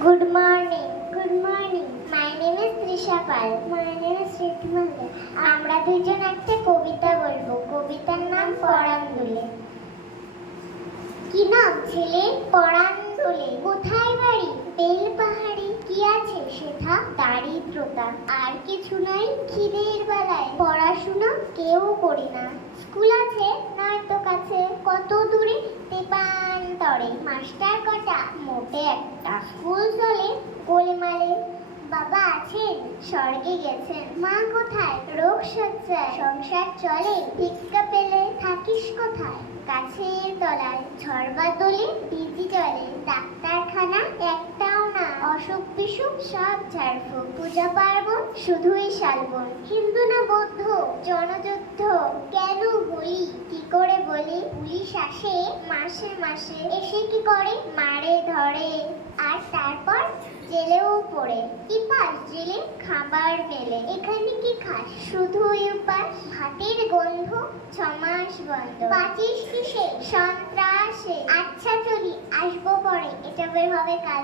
Good morning. Good morning. My name is Trisha Pal. My name is Ritmal. আমরা দুইজন একটা কবিতা বলবো। কবিতার নাম পরাণ দুলে। কি নাম ছেলে? পরাণ দুলে। কোথায় বাড়ি? বেল পাহাড়ি। কি আছে সেথা? দারিদ্রতা। আর কিছু নাই খিদের বেলায়। পড়াশোনা কেউ করি না। স্কুল আছে নয়তো কাছে, কত দূরে তেপান্তরে। মাস্টার কটা? মোটে একটা। স্কুল চলে গোলমালে। বাবা আছেন স্বর্গে গেছেন। মা কোথায়? রোগ সজ্জায়। সংসার চলে ভিক্ষা পেলে। থাকিস কোথায়? গাছের তলায়। ঝড় বাদলে ভিজি জলে। ডাক্তারখানা একটাও না। অসুখ বিসুখ সব ঝাড়ফুঁক। পূজা পার্বণ শুধুই শালবন। হিন্দু না বৌদ্ধ? জনযুদ্ধ কেন বলি? কি করে বলি? পুলিশ আসে মাসে মাসে। এসে কি করে? মারে ধরে। আর তারপর জেলেও পড়ে। কি পাস জেলে? খাবার মেলে। এখানে কি খাস? শুধুই উপাস। ভাতের গন্ধ 6 মাস বন্ধ। বাঁচিস কিসে? সন্ত্রাসে। আচ্ছা চলি, আসবো পরে। এটা বের হবে কাল।